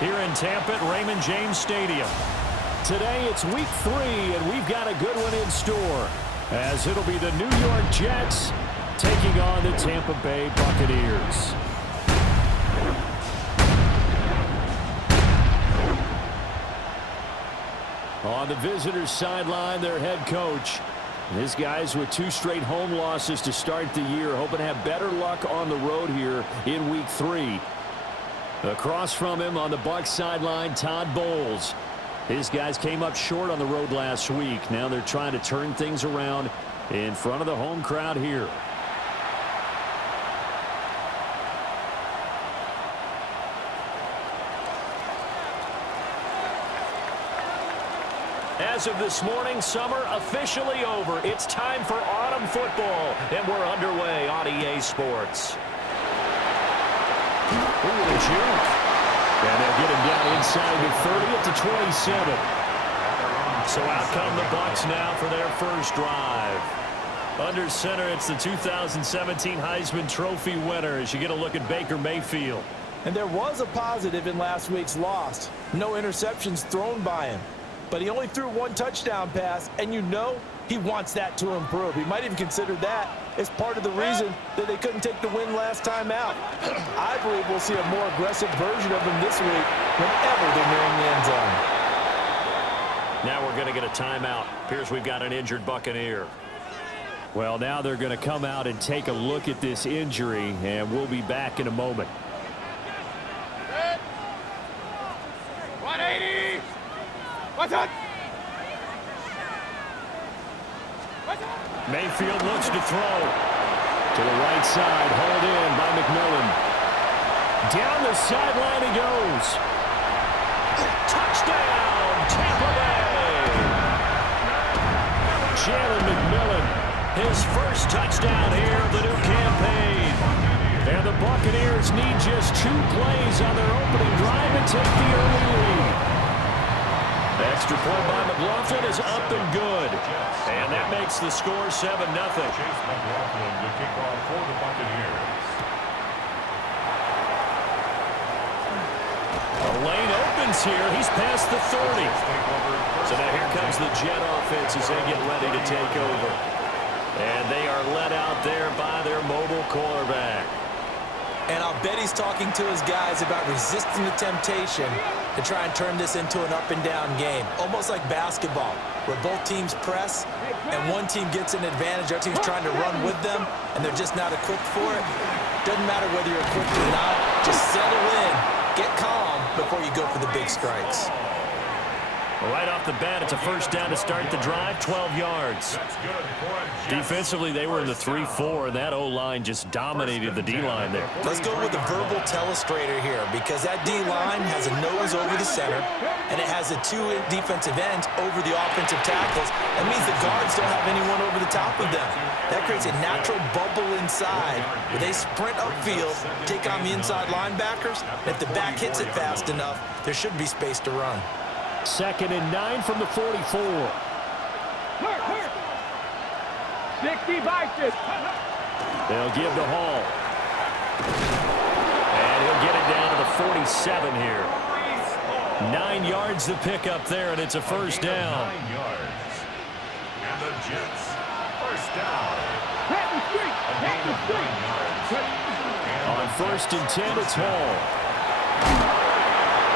here in Tampa at Raymond James Stadium. Today it's week 3, and we've got a good one in store, as it'll be the New York Jets taking on the Tampa Bay Buccaneers. On the visitors' sideline, their head coach. This guy's with 2 straight home losses to start the year, hoping to have better luck on the road here in week 3. Across from him on the Bucs sideline, Todd Bowles. His guys came up short on the road last week. Now they're trying to turn things around in front of the home crowd here. As of this morning, summer officially over. It's time for autumn football, and we're underway on EA Sports. Ooh, the juke. And they'll get him down inside the 30 up to 27. So out come the Bucs now for their first drive. Under center, it's the 2017 Heisman Trophy winner as you get a look at Baker Mayfield. And there was a positive in last week's loss. No interceptions thrown by him. But he only threw 1 touchdown pass, and you know he wants that to improve. He might even consider that as part of the reason that they couldn't take the win last time out. I believe we'll see a more aggressive version of him this week whenever they're nearing the end zone. Now we're going to get a timeout. Appears we've got an injured Buccaneer. Well, now they're going to come out and take a look at this injury, and we'll be back in a moment. 180! What's up? Mayfield looks to throw. To the right side, hauled in by McMillan. Down the sideline he goes. Touchdown, Tampa Bay! Jalen McMillan, his first touchdown here of the new campaign. And the Buccaneers need just 2 plays on their opening drive and take the early lead. Extra point by McLaughlin is up and good. And that makes the score 7-0. Chase McLaughlin to kick off for the Buccaneers. A lane opens here. He's past the 30. So now here comes the Jet offense as they get ready to take over. And they are led out there by their mobile quarterback. And I'll bet he's talking to his guys about resisting the temptation to try and turn this into an up-and-down game. Almost like basketball, where both teams press, and one team gets an advantage, the other team's trying to run with them, and they're just not equipped for it. Doesn't matter whether you're equipped or not. Just settle in, get calm before you go for the big strikes. Right off the bat, it's a first down to start the drive, 12 yards. Defensively, they were in the 3-4, and that O-line just dominated the D-line there. Let's go with a verbal telestrator here, because that D-line has a nose over the center, and it has the 2 defensive ends over the offensive tackles. That means the guards don't have anyone over the top of them. That creates a natural bubble inside, where they sprint upfield, take on the inside linebackers, and if the back hits it fast enough, there should be space to run. 2nd and 9 from the 44. 60 Vikings. They'll give to Hall. And he'll get it down to the 47 here. 9 yards to pick up there, and it's a first down. 9 yards. And the Jets, first down. On 1st and 10, it's Hall.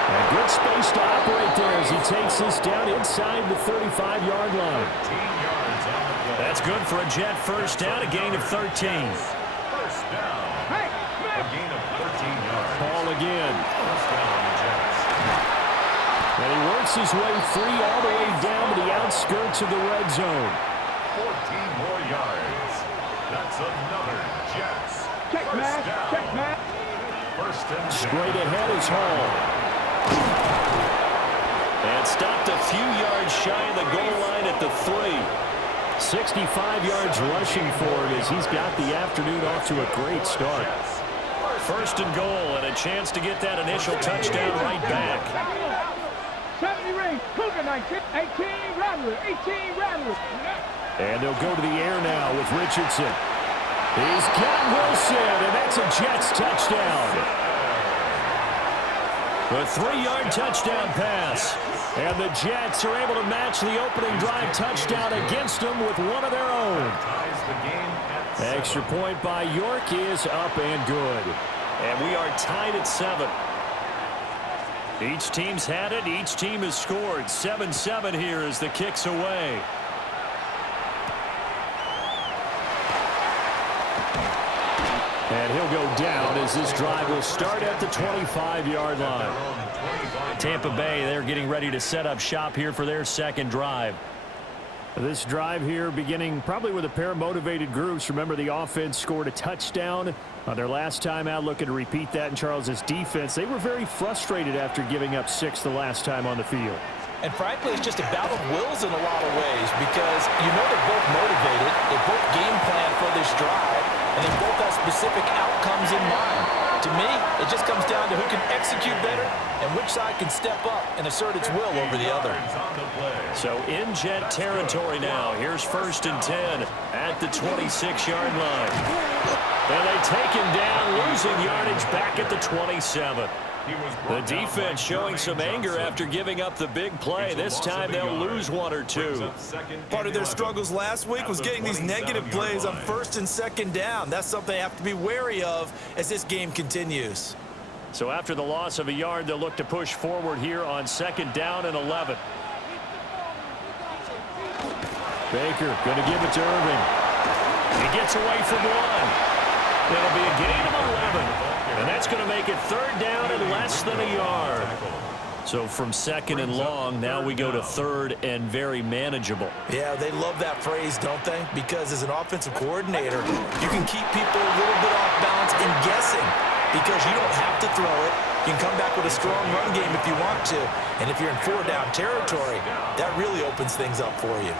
And good space to operate there as he takes this down inside the 35-yard line. That's good for a Jet first down, a gain of 13. First down. A gain of 13 yards. Ball again. First down, Jets. And he works his way free all the way down to the outskirts of the red zone. 14 more yards. That's another Jets. First down. Check, Matt. First and 10. Straight ahead is Hall. And stopped a few yards shy of the goal line at the 3. 65 yards rushing for him as he's got the afternoon off to a great start. 1st and goal, and a chance to get that initial touchdown right back. 70 rings, Cougar 19, 18 Rattlers, 18 Rattlers. And they'll go to the air now with Richardson. He's got Wilson, and that's a Jets touchdown. The 3-yard touchdown pass. And the Jets are able to match the opening drive touchdown against them with one of their own. Extra point by York is up and good. And we are tied at 7. Each team's had it. Each team has scored. 7-7 here as the kick's away. And he'll go down as this drive will start at the 25-yard line. Tampa Bay, they're getting ready to set up shop here for their second drive. This drive here beginning probably with a pair of motivated groups. Remember, the offense scored a touchdown on their last time out, looking to repeat that in Charles's defense. They were very frustrated after giving up 6 the last time on the field. And frankly, it's just a battle of wills in a lot of ways because you know they're both motivated. They both game plan for this drive, and they both have specific outcomes in mind. To me, it just comes down to who can execute better and which side can step up and assert its will over the other. So in Jet territory now. Here's 1st and 10 at the 26-yard line. And they take him down, losing yardage back at the 27. The defense showing some anger after giving up the big play. This time they'll lose 1 or 2. Part of their struggles last week was getting these negative plays on 1st and 2nd down. That's something they have to be wary of as this game continues. So after the loss of a yard, they'll look to push forward here on 2nd down and 11. Baker going to give it to Irving. He gets away from 1. It'll be a gain of 11. And that's going to make it 3rd down and less than a yard. So from 2nd and long, now we go to 3rd and very manageable. Yeah, they love that phrase, don't they? Because as an offensive coordinator, you can keep people a little bit off balance and guessing because you don't have to throw it. You can come back with a strong run game if you want to. And if you're in 4-down territory, that really opens things up for you.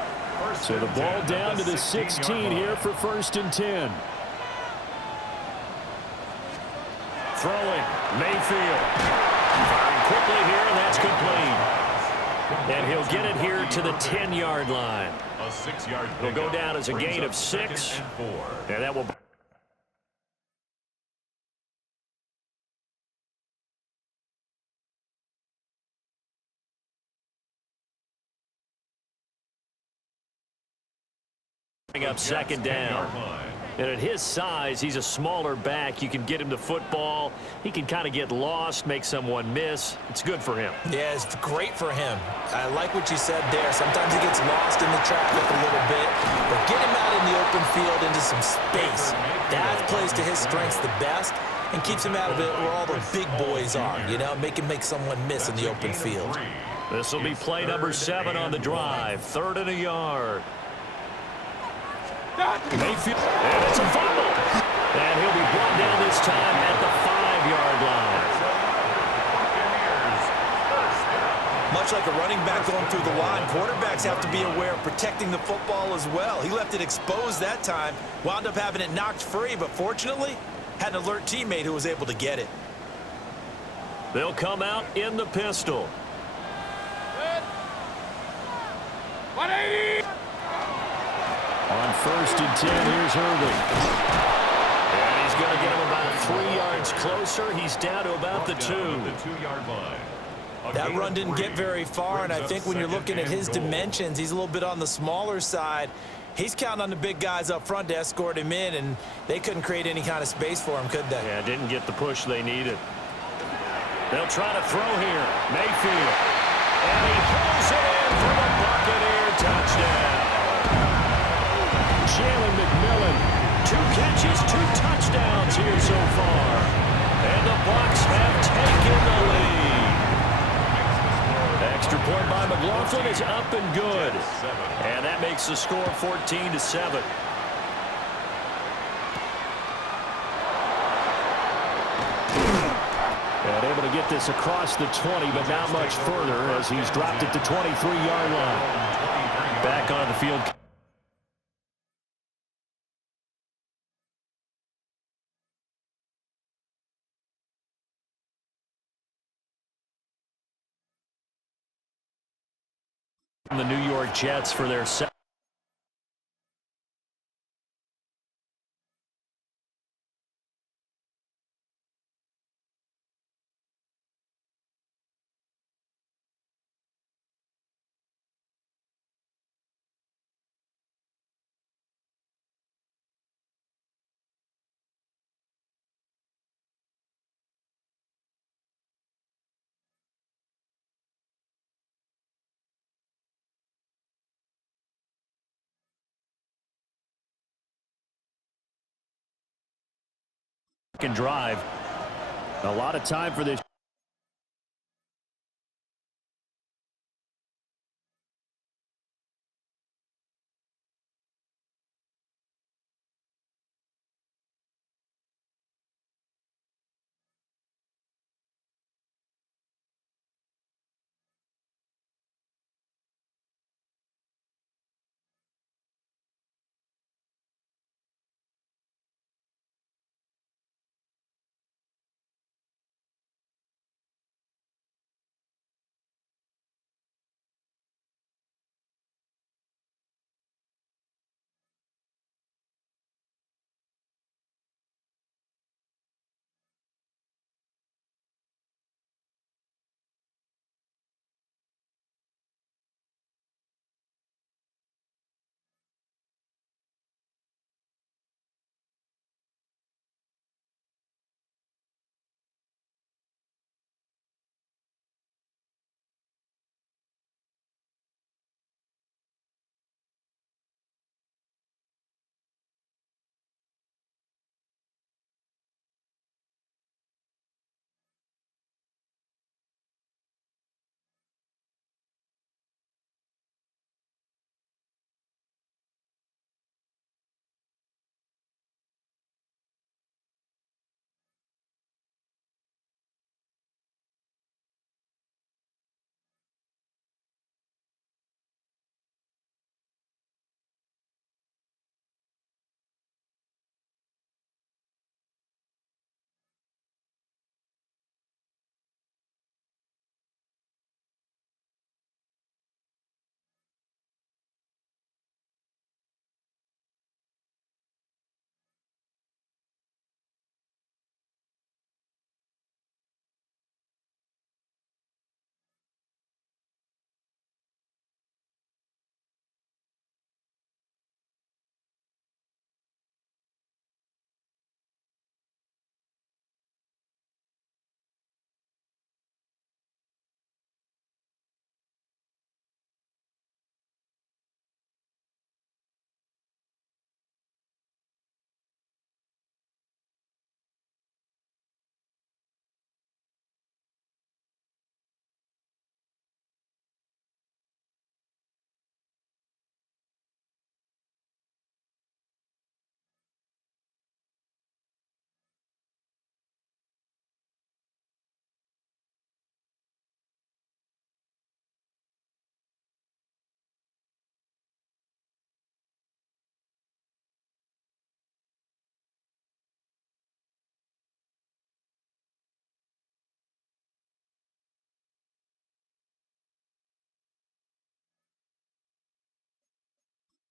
So the ball down to the 16 here for 1st and 10. Throwing, Mayfield. Firing quickly here, and that's complete. And he'll get it here to the 10-yard line. He'll go down as a gain of 6. And that will... bring up 2nd down. And at his size, he's a smaller back. You can get him the football. He can kind of get lost, make someone miss. It's good for him. Yeah, it's great for him. I like what you said there. Sometimes he gets lost in the traffic a little bit. But get him out in the open field into some space. That plays to his strengths the best and keeps him out of it where all the big boys are. You know, make someone miss in the open field. This will be play number 7 on the drive. 3rd and a yard. Mayfield, and it's a fumble. And he'll be brought down this time at the 5-yard line. Much like a running back going through the line, quarterbacks have to be aware of protecting the football as well. He left it exposed that time, wound up having it knocked free, but fortunately, had an alert teammate who was able to get it. They'll come out in the pistol. 180. On 1st and 10, here's Irving. And he's going to get him about 3 yards closer. He's down to about the 2. That run didn't get very far, and I think when you're looking at his dimensions, he's a little bit on the smaller side. He's counting on the big guys up front to escort him in, and they couldn't create any kind of space for him, could they? Yeah, didn't get the push they needed. They'll try to throw here. Mayfield. And he pulls it in for the Buccaneer touchdown. Jalen McMillan, 2 catches, 2 touchdowns here so far. And the Bucs have taken the lead. Extra point by McLaughlin is up and good. And that makes the score 14-7. And able to get this across the 20, but not much further as he's dropped it to 23-yard line. Back on the field. The New York Jets for their second. second drive. A lot of time for this.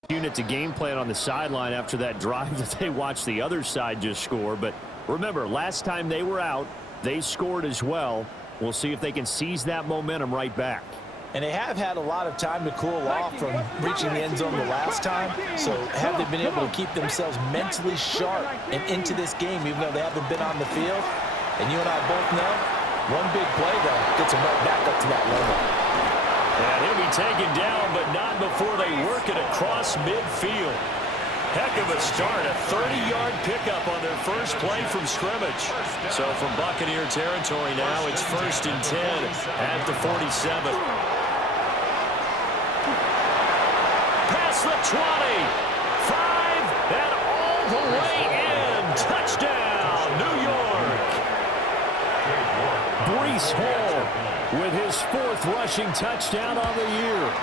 Unit to game plan on the sideline after that drive that they watched the other side just score. But remember, last time they were out, they scored as well. We'll see if they can seize that momentum right back. And they have had a lot of time to cool off from reaching the end zone the last time. So have they been able to keep themselves mentally sharp and into this game, even though they haven't been on the field? And you and I both know, one big play, though, gets them right back up to that level. And he'll be taken down, but not before they work it across midfield. Heck of a start, a 30-yard pickup on their first play from scrimmage. So from Buccaneer territory now, it's 1st and 10 at the 47. Past the 20, 5, and all the way in. Touchdown, New York. Breece Hall with his 4th rushing touchdown on the year.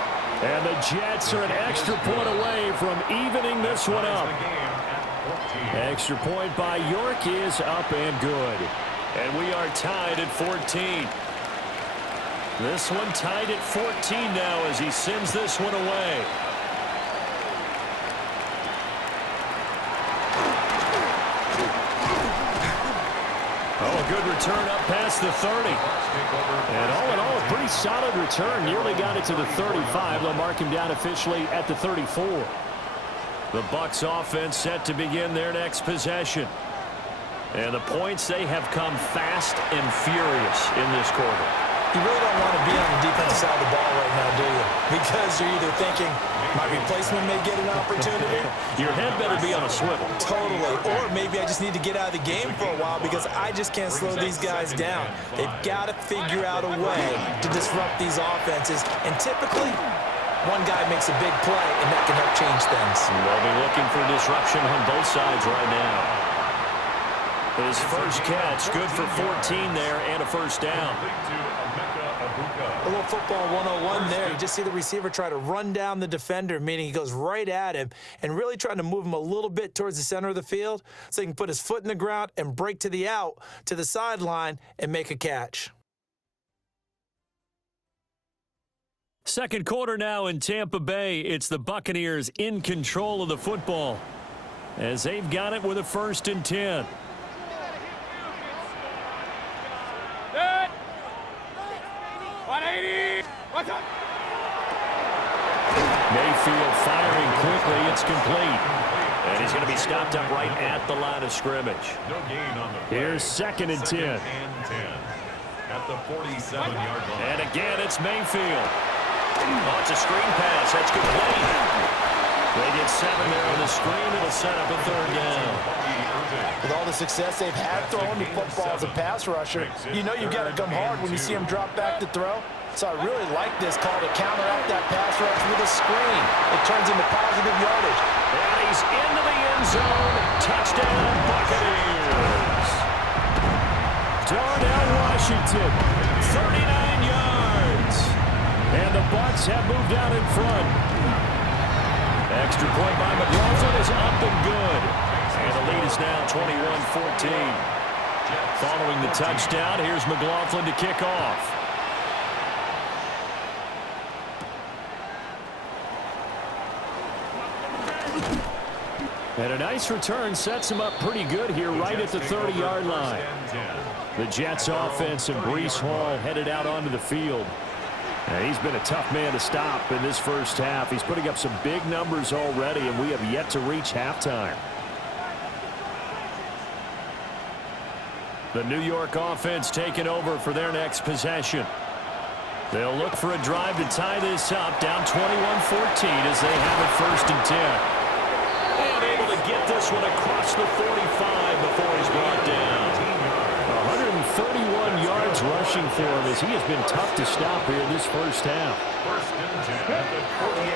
And the Jets are an extra point away from evening this one up. Extra point by York is up and good. And we are tied at 14. This one tied at 14 now as he sends this one away. Oh, a good return up past the 30. And all in all, a pretty solid return. Nearly got it to the 35. They'll mark him down officially at the 34. The Bucs offense set to begin their next possession. And the points, they have come fast and furious in this quarter. You really don't want to be on the defensive side of the ball right now, do you? Because you're either thinking, my replacement may get an opportunity. Your head better be on a swivel. Totally. Or maybe I just need to get out of the game for a while because I just can't slow these guys down. They've got to figure out a way to disrupt these offenses. And typically, one guy makes a big play, and that can help change things. They'll be looking for disruption on both sides right now. His first catch, good for 14 there, and a first down. A little football 101 there. You just see the receiver try to run down the defender, meaning he goes right at him and really trying to move him a little bit towards the center of the field so he can put his foot in the ground and break to the out, to the sideline, and make a catch. Second quarter now in Tampa Bay. It's the Buccaneers in control of the football as they've got it with a 1st and 10. Mayfield firing quickly. It's complete. And he's going to be stopped up right at the line of scrimmage. No gain on the play. Here's 2nd and 10. At the 47-yard line. And again, it's Mayfield. Oh, it's a screen pass. That's complete. They get 7 there on the screen. It'll set up a 3rd down. With all the success they've had throwing the football as a pass rusher, you know you've got to come hard when you see him drop back to throw. So I really like this call to counteract that pass rush with a screen. It turns into positive yardage. And he's into the end zone. Touchdown, Buccaneers. Darnell Washington, 39 yards. And the Bucs have moved out in front. Extra point by McLaughlin is up and good. And the lead is now 21-14. Following the touchdown, here's McLaughlin to kick off. And a nice return sets him up pretty good here right at the 30-yard line. The Jets offense and Breece Hall headed out onto the field. And he's been a tough man to stop in this first half. He's putting up some big numbers already, and we have yet to reach halftime. The New York offense taking over for their next possession. They'll look for a drive to tie this up, down 21-14 as they have it 1st and 10. And able to get this one across the 45 before he's brought down. 131 yards rushing for him as he has been tough to stop here this first half.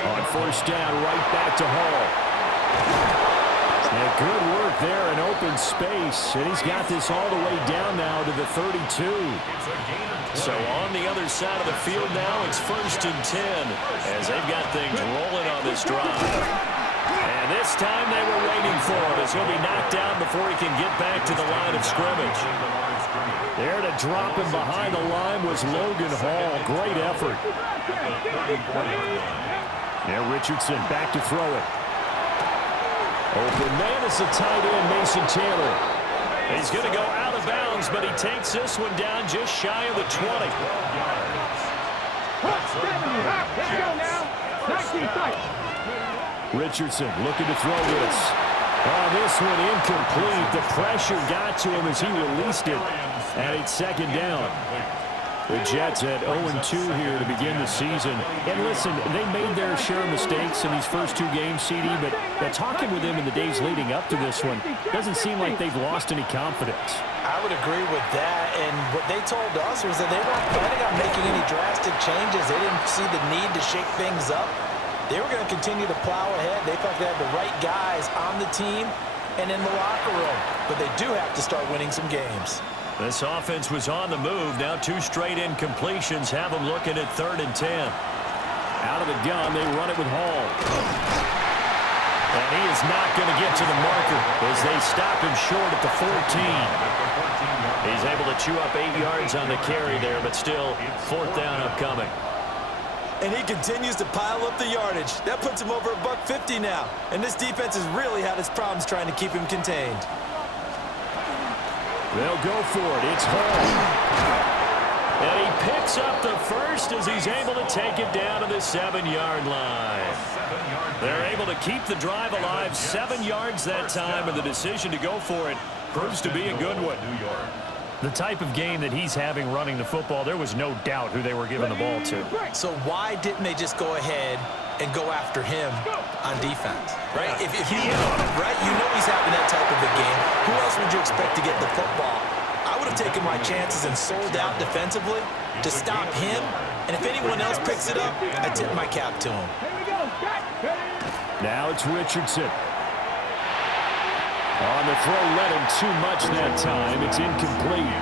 On 1st down, right back to Hall. And good work there in open space. And he's got this all the way down now to the 32. So on the other side of the field now, it's 1st and 10 as they've got things rolling on this drive. And this time they were waiting for him as he'll be knocked down before he can get back to the line of scrimmage. There to drop him behind the line was Logan Hall. Great effort. Now Richardson back to throw it. Open man is the tight end, Mason Taylor. He's going to go out of bounds, but he takes this one down just shy of the 20. Let's go now. 19 fight. Richardson looking to throw this. Oh, this one incomplete. The pressure got to him as he released it. And it's 2nd down. The Jets at 0-2 here to begin the season. And listen, they made their share of mistakes in these first 2 games, CD, but talking with them in the days leading up to this one, doesn't seem like they've lost any confidence. I would agree with that, and what they told us was that they weren't planning on making any drastic changes. They didn't see the need to shake things up. They were going to continue to plow ahead. They felt they had the right guys on the team and in the locker room, but they do have to start winning some games. This offense was on the move. Now 2 straight incompletions have them looking at 3rd and 10. Out of the gun, they run it with Hall. And he is not going to get to the marker as they stop him short at the 14. He's able to chew up 8 yards on the carry there, but still 4th down upcoming. And he continues to pile up the yardage. That puts him over $150 now. And this defense has really had its problems trying to keep him contained. They'll go for it. It's Hall. And he picks up the first as he's able to take it down to the 7-yard line. They're able to keep the drive alive. 7 yards that time, and the decision to go for it proves to be a good one. The type of game that he's having running the football, there was no doubt who they were giving the ball to. So why didn't they just go ahead and go after him on defense, right? If you know him, right, you know he's having that type of a game. Who else would you expect to get the football? I would have taken my chances and sold out defensively to stop him. And if anyone else picks it up, I tip my cap to him. Now it's Richardson. On the throw, led him too much that time. It's incomplete.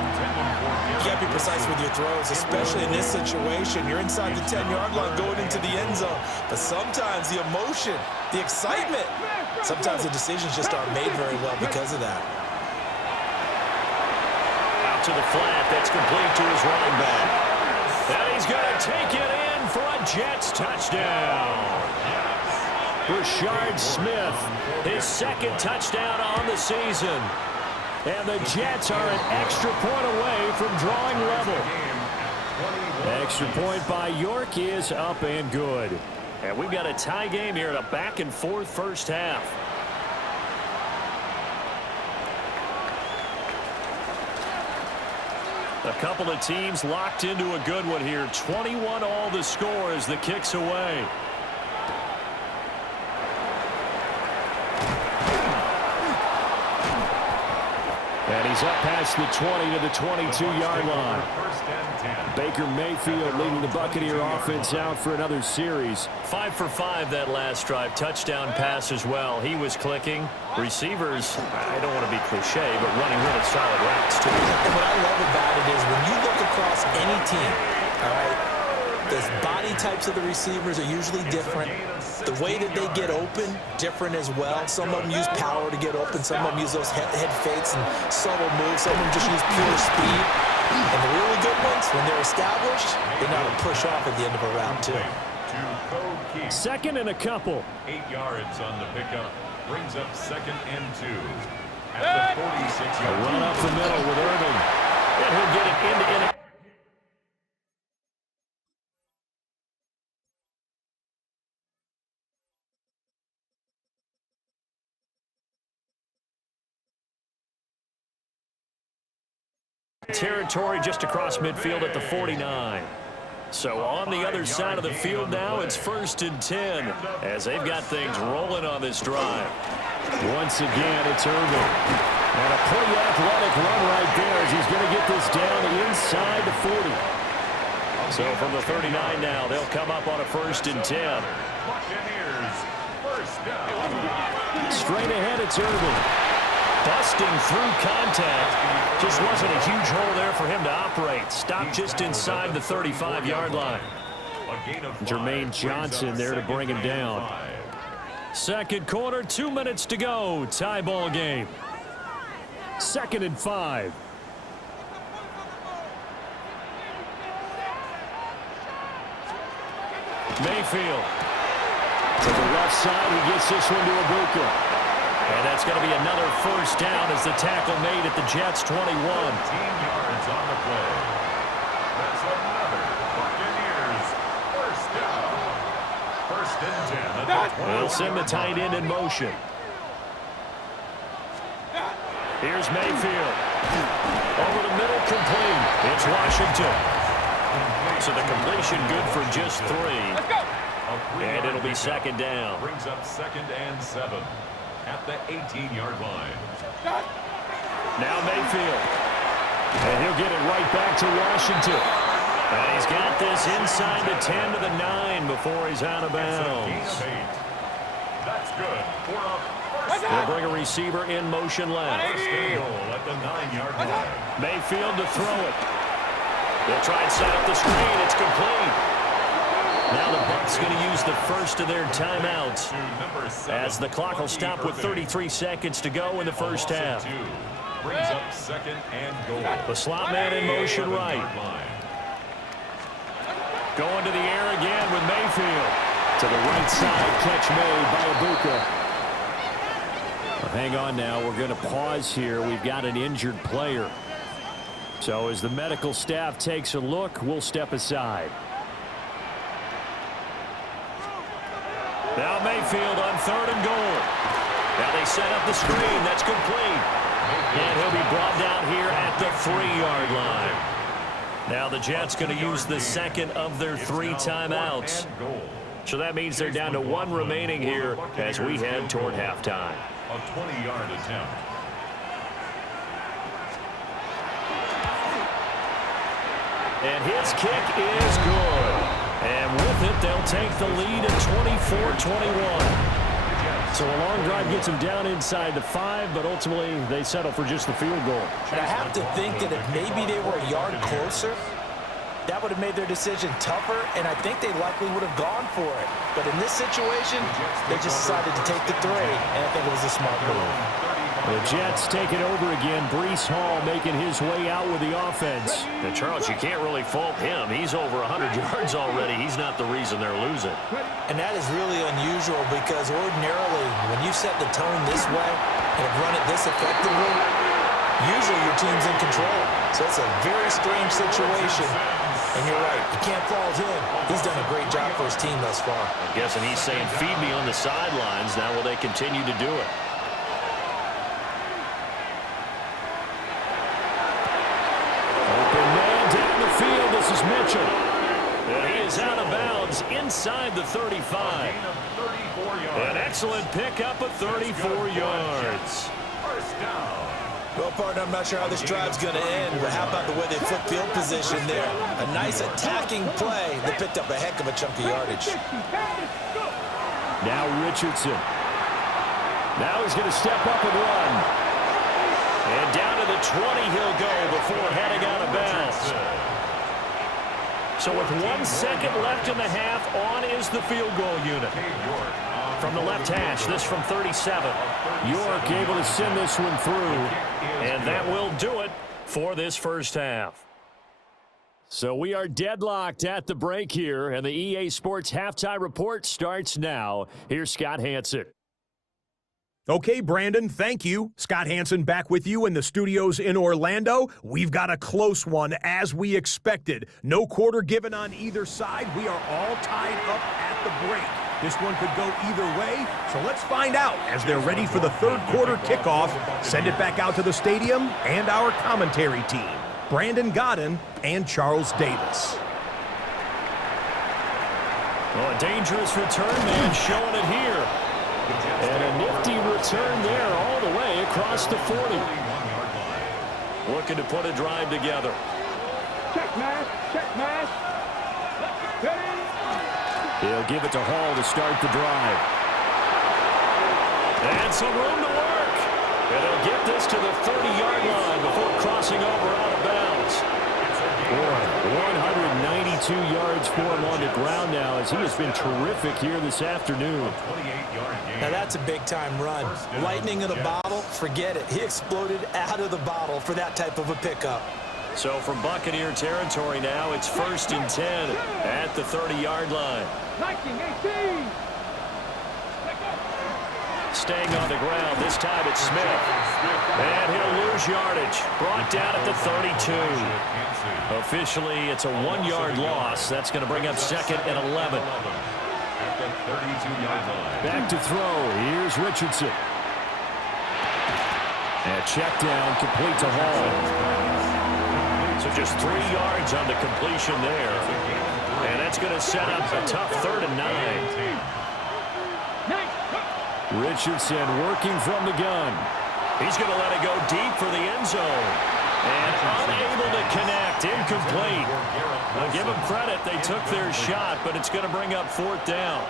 You got to be precise with your throws, especially in this situation. You're inside the 10-yard line going into the end zone. But sometimes the emotion, the excitement, sometimes the decisions just aren't made very well because of that. Out to the flat. That's complete to his running back. And he's going to take it in for a Jets touchdown. Rashard Smith, his second touchdown on the season. And the Jets are an extra point away from drawing level. Extra point by York is up and good. And we've got a tie game here in a back-and-forth first half. A couple of teams locked into a good one here. 21 all the score as the kick's away. And he's up past the 20 to the 22-yard line. Baker Mayfield leading the Buccaneer offense out for another series. 5 for 5 that last drive. Touchdown pass as well. He was clicking. Receivers, I don't want to be cliche, but running really solid routes too. And what I love about it is when you look across any team, all right, the body types of the receivers are usually different. The way that they get open, different as well. Some of them use power to get open. Some of them use those head fakes and subtle moves. Some of them just use pure speed. And the really good ones, when they're established, they know how to push off at the end of a route, too. Second and a couple. 8 yards on the pickup. Brings up 2nd and 2. At the 46-yard Run up the middle with Irvin. And he'll get it into territory just across midfield at the 49. So on the other side of the field now, it's 1st and 10 as they've got things rolling on this drive. Once again, it's Irvin. And a pretty athletic run right there as he's going to get this down inside the 40. So from the 39 now, they'll come up on a 1st and 10. Buccaneers, first down. Straight ahead, it's Irvin. Busting through contact. Just wasn't a huge hole there for him to operate. Stopped just inside the 35-yard line. Jermaine Johnson there to bring him down. Second quarter, 2 minutes to go. Tie ball game. 2nd and 5. Mayfield. To the left side, he gets this one to Ibuka. And that's going to be another first down as the tackle made at the Jets' 21. 15 yards on the play. That's another Buccaneers first down. 1st and 10 at the 20. They'll send the tight end in motion. Here's Mayfield. Over the middle, complete. It's Washington. So the completion good for just 3. And it'll be 2nd down. Brings up 2nd and 7 at the 18-yard line. Now Mayfield. And he'll get it right back to Washington. And he's got this inside the 10 to the 9 before he's out of bounds. That's good for a first. They'll bring a receiver in motion left. First and goal at the 9-yard line. Mayfield to throw it. They'll try and set up the screen. It's complete. Now the Bucs going to use the first of their timeouts as the clock will stop with 33 seconds to go in the first half. Brings up 2nd and goal. The slot man in motion right. Going to the air again with Mayfield. To the right side, catch made by Ibuka. Well, hang on now, we're going to pause here. We've got an injured player. So as the medical staff takes a look, we'll step aside. Now Mayfield on 3rd and goal. Now they set up the screen. That's complete. And he'll be brought down here at the 3-yard line. Now the Jets going to use the second of their 3 timeouts. So that means they're down to 1 remaining here as we head toward halftime. A 20-yard attempt. And his kick is good. And with it, they'll take the lead at 24-21. So a long drive gets them down inside the 5, but ultimately they settle for just the field goal. And I have to think that if maybe they were a yard closer, that would have made their decision tougher, and I think they likely would have gone for it. But in this situation, they just decided to take the 3, and I think it was a smart move. The Jets take it over again. Breece Hall making his way out with the offense. And Charles, you can't really fault him. He's over 100 yards already. He's not the reason they're losing. And that is really unusual because ordinarily, when you set the tone this way and have run it this effectively, usually your team's in control. So it's a very strange situation. And you're right, you can't fault him. He's done a great job for his team thus far. I'm guessing he's saying, feed me on the sidelines. Now will they continue to do it? Field, this is Mitchell. And he is out of bounds inside the 35. An excellent pickup of 34 yards. Well, partner, I'm not sure how this drive's going to end, but how about the way they flip field position there? A nice attacking play that picked up a heck of a chunk of yardage. Now Richardson. Now he's going to step up and run. And down to the 20 he'll go before heading out of bounds. So with 1 second left in the half, on is the field goal unit. From the left hash, this from 37. York able to send this one through. And that will do it for this first half. So we are deadlocked at the break here, and the EA Sports Halftime Report starts now. Here's Scott Hanson. Okay, Brandon, thank you. Scott Hanson back with you in the studios in Orlando. We've got a close one, as we expected. No quarter given on either side. We are all tied up at the break. This one could go either way, so let's find out as they're ready for the third quarter kickoff. Send it back out to the stadium and our commentary team, Brandon Godden and Charles Davis. Well, a dangerous return man showing it here. And a nifty return there all the way across the 40. Looking to put a drive together. Check mash. He'll give it to Hall to start the drive. And some room to work. And he'll get this to the 30-yard line before crossing over out of bounds. Boy, 192 yards for him on the ground now as he has been terrific here this afternoon. Now that's a big-time run. Lightning in a bottle, forget it. He exploded out of the bottle for that type of a pickup. So from Buccaneer territory now, it's 1st and 10 at the 30-yard line. 19-18. Staying on the ground, this time it's Smith. And he'll lose yardage. Brought down at the 32. Officially, it's a 1-yard loss. That's going to bring up 2nd and 11. Back to throw. Here's Richardson. And check down, complete to Hall. So just 3 yards on the completion there. And that's going to set up a tough 3rd and 9. Richardson working from the gun. He's going to let it go deep for the end zone. And unable to connect. Incomplete. I'll give them credit. They took their shot, but it's going to bring up 4th down.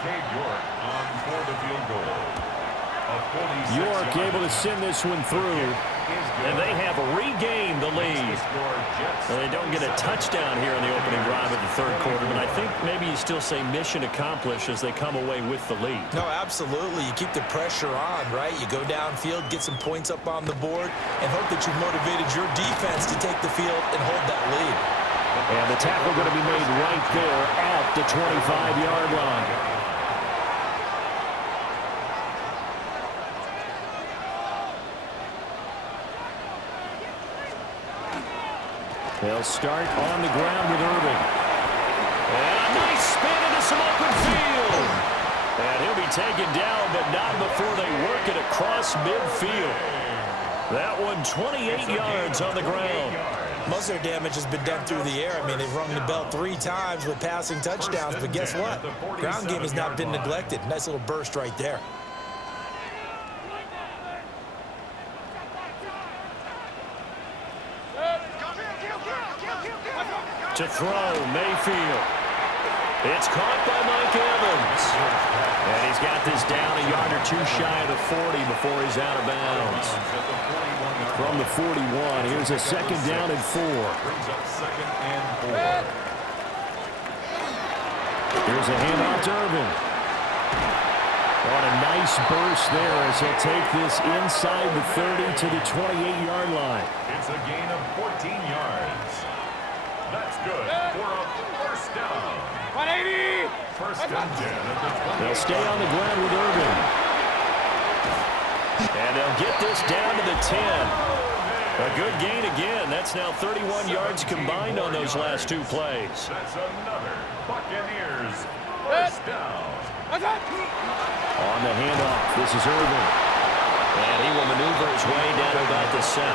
York able to send this one through. And they have regained the lead. Well, they don't get a touchdown here in the opening drive of the 3rd quarter, but I think maybe you still say mission accomplished as they come away with the lead. No, absolutely. You keep the pressure on, right? You go downfield, get some points up on the board, and hope that you've motivated your defense to take the field and hold that lead. And the tackle going to be made right there at the 25-yard line. They'll start on the ground with Irving. And a nice spin into some open field. And he'll be taken down, but not before they work it across midfield. That one 28 yards on the ground. Most of their damage has been done through the air. I mean, they've rung the bell 3 times with passing touchdowns, but guess what? Ground game has not been neglected. Nice little burst right there. To throw, Mayfield. It's caught by Mike Evans. And he's got this down a yard or 2 shy of the 40 before he's out of bounds. From the 41, here's a 2nd down and 4. Here's a handoff to Irvin. On a nice burst there as he'll take this inside the 30 to the 28-yard line. It's a gain of 14 yards. That's good for a first down. 180. First and 10 at the 20. They'll stay on the ground with Irvin. And they'll get this down to the 10. A good gain again. That's now 31 yards combined on those last 2 plays. That's another Buccaneers first down. On the handoff, this is Irvin. And he will maneuver his way down to about the 7.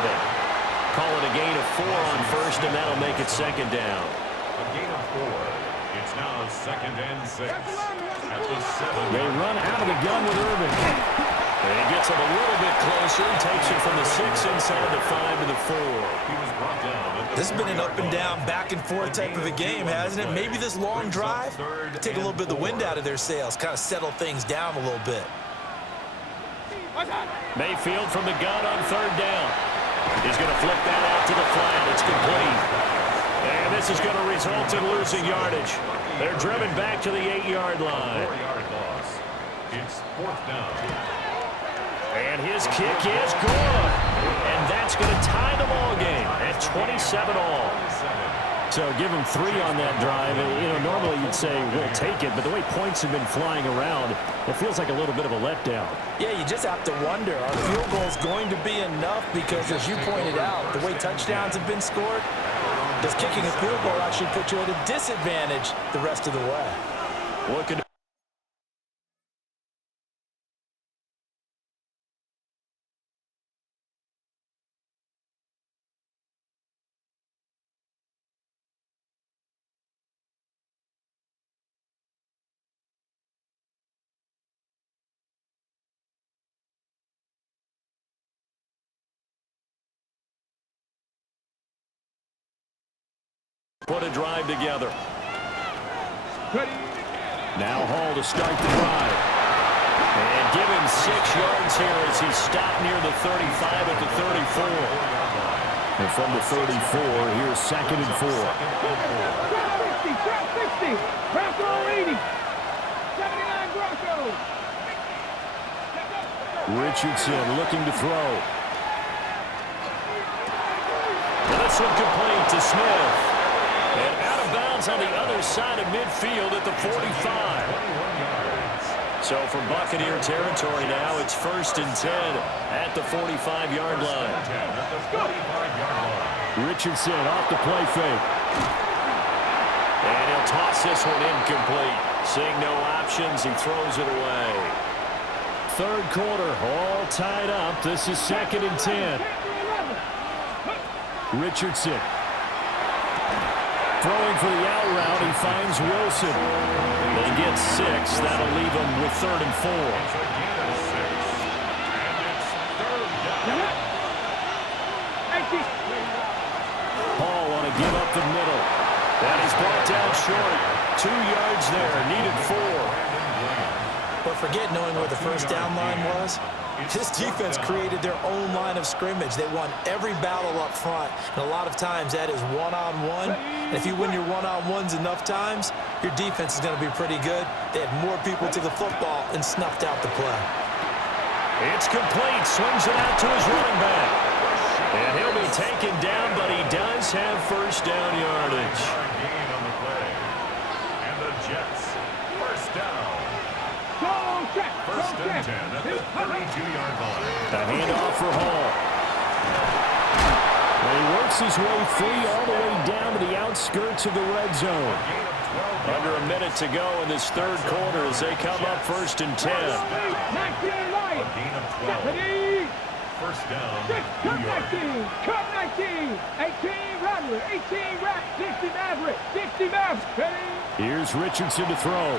Call it a gain of 4 on first, and that'll make it 2nd down. A gain of 4. It's now 2nd and 6. At the 7. They run out of the gun with Irvin. And he gets him a little bit closer and takes it from the 6 inside the 5 to the 4. He was brought down. This has been an up and down, back and forth type of a game, hasn't it? Maybe this long drive, take a little bit of the wind out of their sails, kind of settle things down a little bit. Mayfield from the gun on 3rd down. He's going to flip that out to the flat. It's complete. And this is going to result in losing yardage. They're driven back to the 8-yard line. 4-yard loss. It's 4th down. And his kick is good. And that's going to tie the ball game at 27 all. So give them 3 on that drive. Normally you'd say, we'll take it, but the way points have been flying around, it feels like a little bit of a letdown. Yeah, you just have to wonder, are field goals going to be enough? Because as you pointed out, the way touchdowns have been scored, does kicking a field goal actually put you at a disadvantage the rest of the way? Looking to put a drive together. Now Hall to start the drive. And give him 6 yards here as he's stopped near the 35 at the 34. And from the 34, here's 2nd and 4. 60. Bronco 80. 79 Broncos. Richardson looking to throw. This one complete to Smith. And out of bounds on the other side of midfield at the 45. So from Buccaneer territory now, it's 1st and 10 at the 45-yard line. Richardson off the play fake. And he'll toss this one incomplete. Seeing no options, he throws it away. 3rd quarter, all tied up. This is 2nd and 10. Richardson. Throwing for the out route, he finds Wilson. They get 6. That'll leave him with 3rd and 4. Paul on a give up the middle. And he's brought down short. 2 yards there, needed 4. But forget knowing where the first down line was. This defense created their own line of scrimmage. They won every battle up front, and a lot of times that is one-on-one. And if you win your one-on-ones enough times, your defense is going to be pretty good. They had more people to the football and snuffed out the play. It's complete. Swings it out to his running back. And he'll be taken down, but he does have first down yardage. Gain on the play. And the Jets, first down. First and 10 at the 32-yard line. The handoff for Hall. And he works his way free all the way down to the outskirts of the red zone. Under a minute to go in this 3rd quarter as they come up 1st and 10. A gain of 12. first down, Cut New York. 19, cut 19, 18 Rattler, 18 Rat, 60 Maverick, 60 Maverick. Ready? Here's Richardson to throw.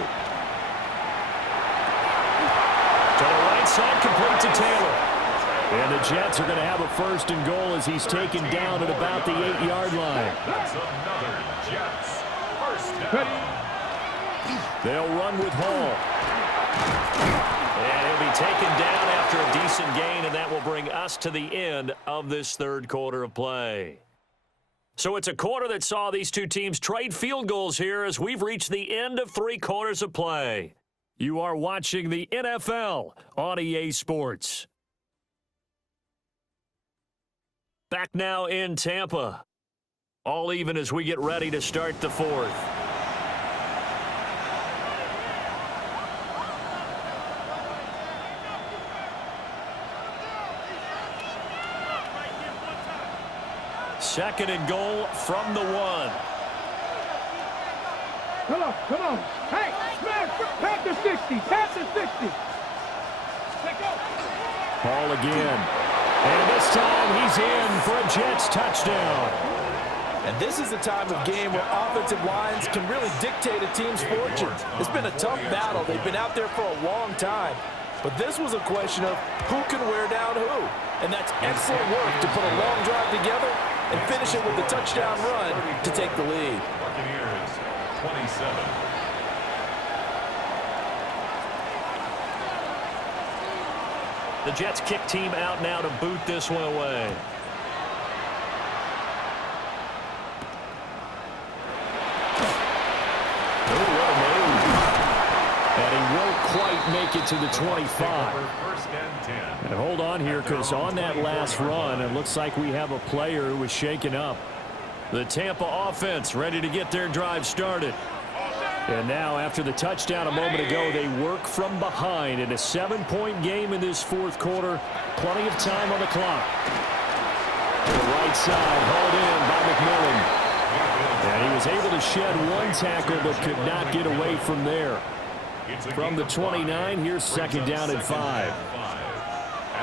To the right side, complete to Taylor. And the Jets are going to have a first and goal as he's taken down at about the 8-yard line. That's another Jets first down. They'll run with Hall. And he'll be taken down after a decent gain, and that will bring us to the end of this third quarter of play. So it's a quarter that saw these two teams trade field goals here as we've reached the end of 3 quarters of play. You are watching the NFL on EA Sports. Back now in Tampa. All even as we get ready to start the fourth. Second and goal from the 1. Come on. Hey, smash, pat the 60, pat the 60. Let go. Hall again. And this time he's in for a Jets touchdown. And this is the type of game where offensive lines can really dictate a team's fortunes. It's been a tough battle. They've been out there for a long time. But this was a question of who can wear down who. And that's excellent work to put a long drive together and finish it with a touchdown run to take the lead. Buccaneers, 27. The Jets kick team out now to boot this one away. And he won't quite make it to the 25. First and 10. And hold on here, because on that last run, it looks like we have a player who was shaken up. The Tampa offense ready to get their drive started. And now, after the touchdown a moment ago, they work from behind in a 7-point game in this fourth quarter. Plenty of time on the clock. To the right side, hauled in by McMillan. And he was able to shed one tackle, but could not get away from there. From the 29, here's second down and 5.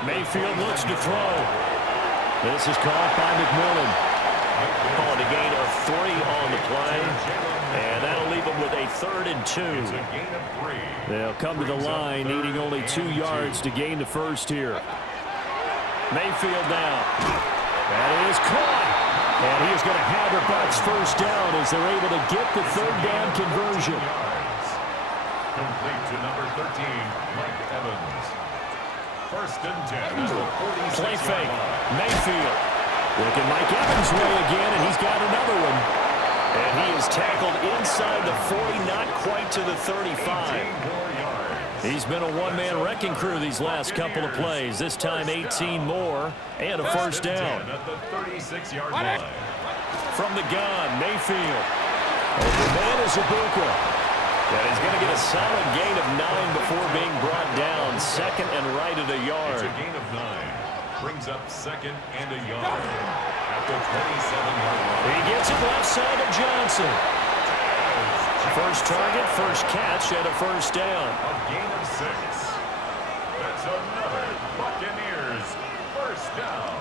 Mayfield looks to throw. This is caught by McMillan. Calling a gain of 3 on the play. And that'll leave them with a 3rd and 2. It's a gain of 3. They'll come to the line, needing only 2 yards to gain the first here. Mayfield now. That is caught. And he is going to have the Bucs first down as they're able to get the 3rd down conversion. Complete to number 13, Mike Evans. First and 10 at the 46-yard Play fake. line. Mayfield. Looking Mike Evans' way again, and he's got another one. And he is tackled inside the 40, not quite to the 35. 18 more yards. He's been a one-man wrecking crew these last couple of plays. This time 18 more and a first down. At the 36-yard line. From the gun, Mayfield. Over man is Ibuka. And he's going to get a solid gain of 9 before being brought down. Second and right at a It's yard. a gain of 9. Brings up second and a yard. At the 27-yard line. He gets it left side of Johnson. First target, first catch, and a first down. A gain of 6. That's another Buccaneers first down.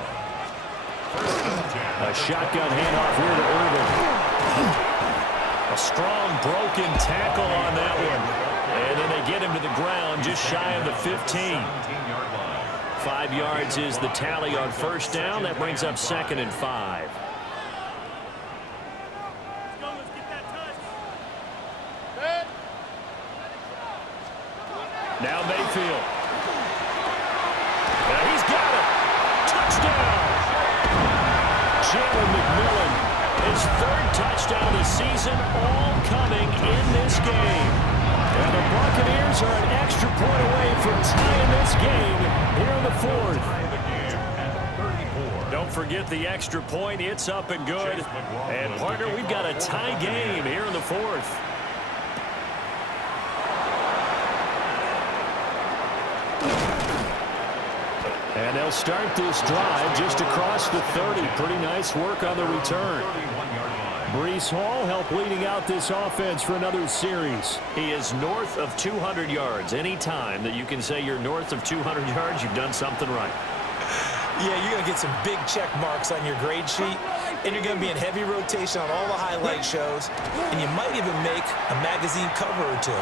First and 10. A shotgun handoff here to Irvin. A strong broken tackle on that one. And then they get him to the ground just shy of the 15. 17-yard line. 5 yards is the tally on first down. That brings up second and 5. Now Mayfield. Now he's got it. Touchdown. Jalen McMillan, his 3rd touchdown this season, all coming in this game. And the Buccaneers are an extra point away from tying this game here in the 4th. Tie the game at 34. Don't forget the extra point. It's up and good. And, partner, we've got a tie game here in the 4th. And they'll start this drive just across the 30. Pretty nice work on the return. 31-yard line. Breece Hall helped leading out this offense for another series. He is north of 200 yards. Any time that you can say you're north of 200 yards, you've done something right. Yeah, you're going to get some big check marks on your grade sheet, and you're going to be in heavy rotation on all the highlight shows, and you might even make a magazine cover or two.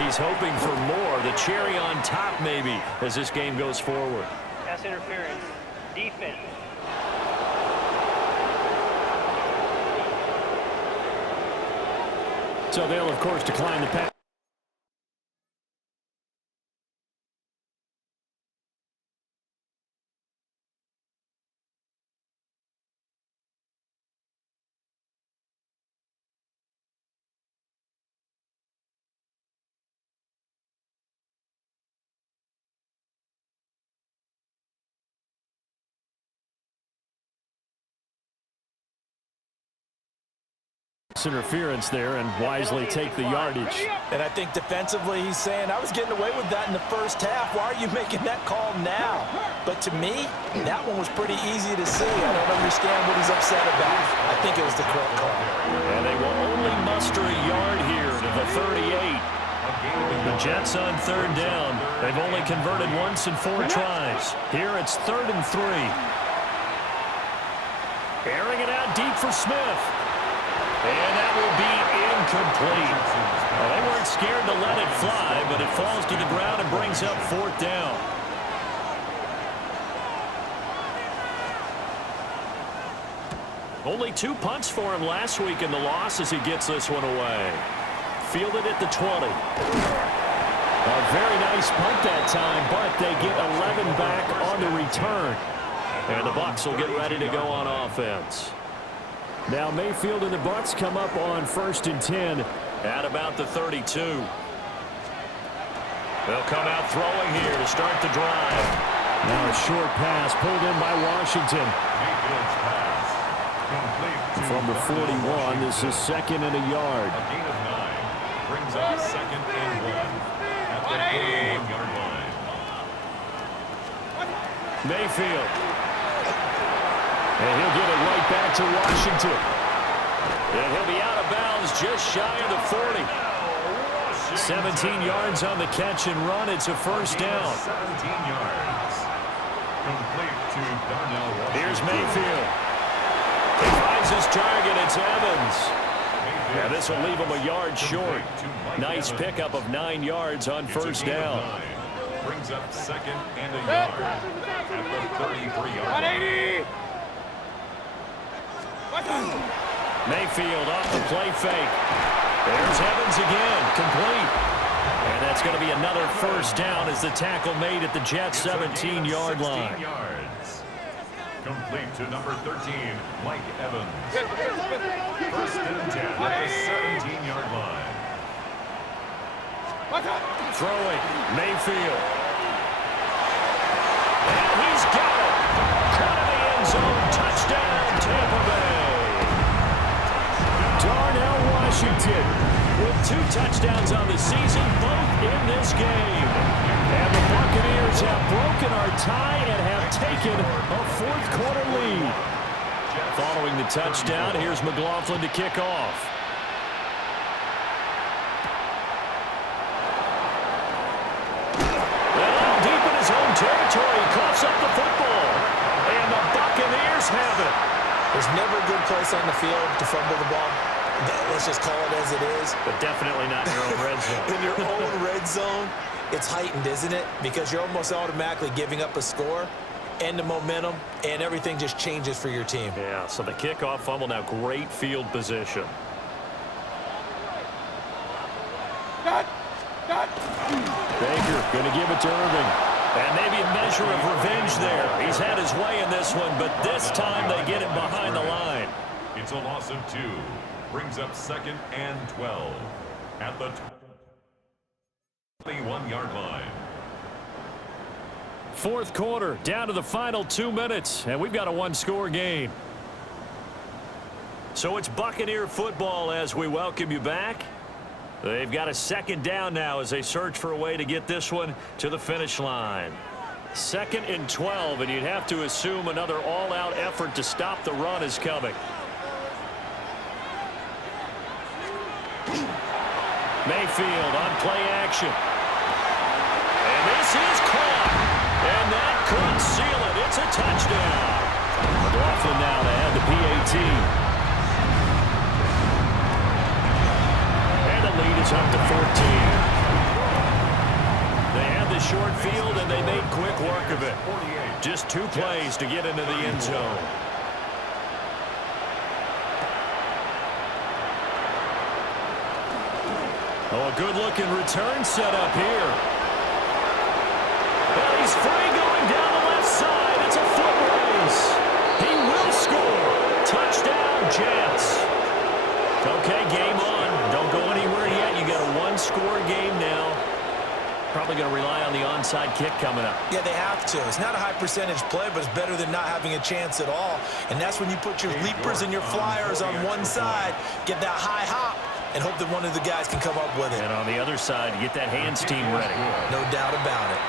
He's hoping for more, the cherry on top maybe, as this game goes forward. Pass interference. Defense. So they'll, of course, decline the pass. Interference there and wisely take the yardage. And I think defensively he's saying, I was getting away with that in the first half. Why are you making that call now? But to me, that one was pretty easy to see. I don't understand what he's upset about. I think it was the correct call. And they will only muster a yard here to the 38. The Jets on third down. They've only converted once in 4 tries. Here it's 3rd and 3. Airing it out deep for Smith. And that will be incomplete. Well, they weren't scared to let it fly, but it falls to the ground and brings up 4th down. Only 2 punts for him last week in the loss as he gets this one away. Fielded at the 20. A very nice punt that time, but they get 11 back on the return. And the Bucs will get ready to go on offense. Now Mayfield and the Bucs come up on 1st and 10 at about the 32. They'll come out throwing here to start the drive. Now a short pass pulled in by Washington. Mayfield's pass. Complete From the 41, this is 2nd and a yard. A gain of 9. Brings up 2nd and 1 at the 41-yard line. Mayfield. And he'll get it right back to Washington. And he'll be out of bounds just shy of the 40. 17 yards on the catch and run. It's a 1st down. 17 yards. Complete to Darnell Washington. Here's Mayfield. He finds his target. It's Evans. Yeah, this will leave him a yard short. Nice pickup of 9 yards on 1st down. Brings up 2nd and a yard at the 33-yard line. Mayfield off the play fake. There's Evans again, complete. And that's going to be another 1st down as the tackle made at the Jets' 17-yard line. 16 yards. Complete to number 13, Mike Evans. 1st and 10 at the 17-yard line. Throwing, Mayfield. And he's got it. Caught in the end zone. Touchdown, Tampa Bay. Darnell Washington with 2 touchdowns on the season, both in this game. And the Buccaneers have broken our tie and have taken a 4th quarter lead. Following the touchdown, here's McLaughlin to kick off. Well, deep in his own territory, he coughs up the football. And the Buccaneers have it. There's never a good place on the field to fumble the ball. Let's just call it as it is. But definitely not in your own red zone. In your own red zone, it's heightened, isn't it? Because you're almost automatically giving up a score and the momentum, and everything just changes for your team. Yeah, so the kickoff fumble, now great field position. Baker going to give it to Irving. And maybe a measure of revenge there. He's had his way in this one, but this time they get him behind the line. It's a loss of 2. Brings up 2nd and 12 at the 21-yard line. 4th quarter, down to the final 2 minutes, and we've got a 1-score game. So it's Buccaneer football as we welcome you back. They've got a 2nd down now as they search for a way to get this one to the finish line. 2nd and 12, and you'd have to assume another all-out effort to stop the run is coming. Mayfield on play action. And this is caught. And that could seal it. It's It's a touchdown. McLaughlin now to add the PAT. And the lead is up to 14. They had the short field, and they made quick work of it. Just 2 plays to get into the end zone. Oh, a good-looking return set up here. Well, he's free going down the left side. It's a foot race. He will score. Touchdown, Jets. Okay, game on. Don't go anywhere yet. You got a 1-score game now. Probably going to rely on the onside kick coming up. Yeah, they have to. It's not a high-percentage play, but it's better than not having a chance at all. And that's when you put your leapers and your flyers on one side, get that high hop, and hope that one of the guys can come up with it. And on the other side, get that hands team ready. No doubt about it.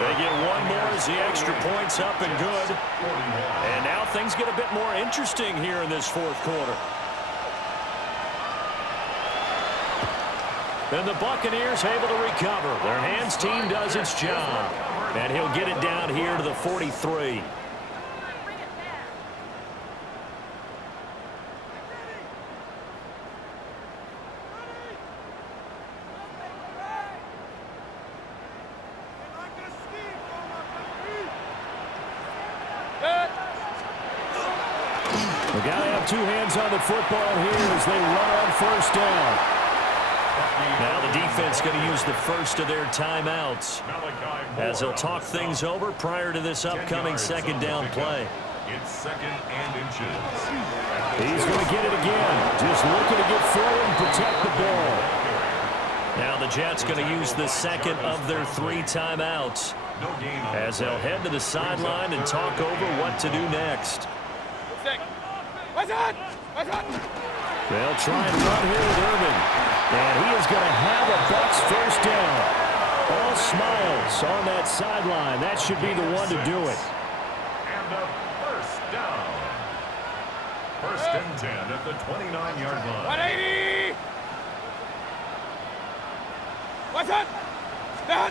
They get one more as the extra point's up and good. And now things get a bit more interesting here in this fourth quarter. And the Buccaneers able to recover. Their hands team does its job. And he'll get it down here to the 43. We got to have 2 hands on the football here as they run on first down. Now the defense going to use the first of their timeouts as they'll talk things over prior to this upcoming second down play. It's second and inches. He's going to get it again. Just looking to get forward and protect the ball. Now the Jets going to use the second of their 3 timeouts as they'll head to the sideline and talk over what to do next. They'll try and run here with Irvin. And he is going to have a Bucs first down. All smiles on that sideline. That should be the one to do it. And a first down. First and 10 at the 29-yard line. 180! What's that? That!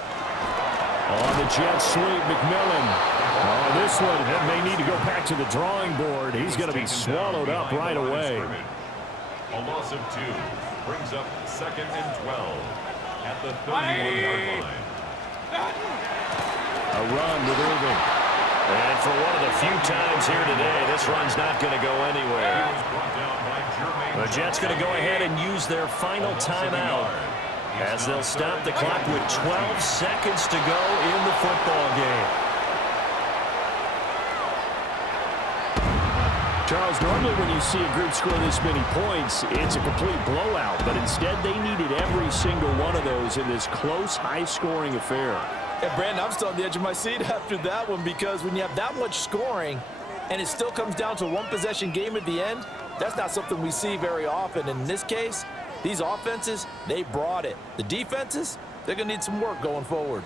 On the jet sweep, McMillan. Oh, this one may need to go back to the drawing board. He's going to be swallowed up right away. A loss of 2 brings up second and 12 at the 31-yard line. A run with Irvin. And for one of the few times here today, this run's not going to go anywhere. The Jets going to go ahead and use their final timeout as they'll stop the clock with 12 seconds to go in the football game. Charles, normally when you see a group score this many points, it's a complete blowout. But instead, they needed every single one of those in this close, high-scoring affair. And Brandon, I'm still on the edge of my seat after that one because when you have that much scoring and it still comes down to a one-possession game at the end, that's not something we see very often. And in this case, these offenses, they brought it. The defenses, they're going to need some work going forward.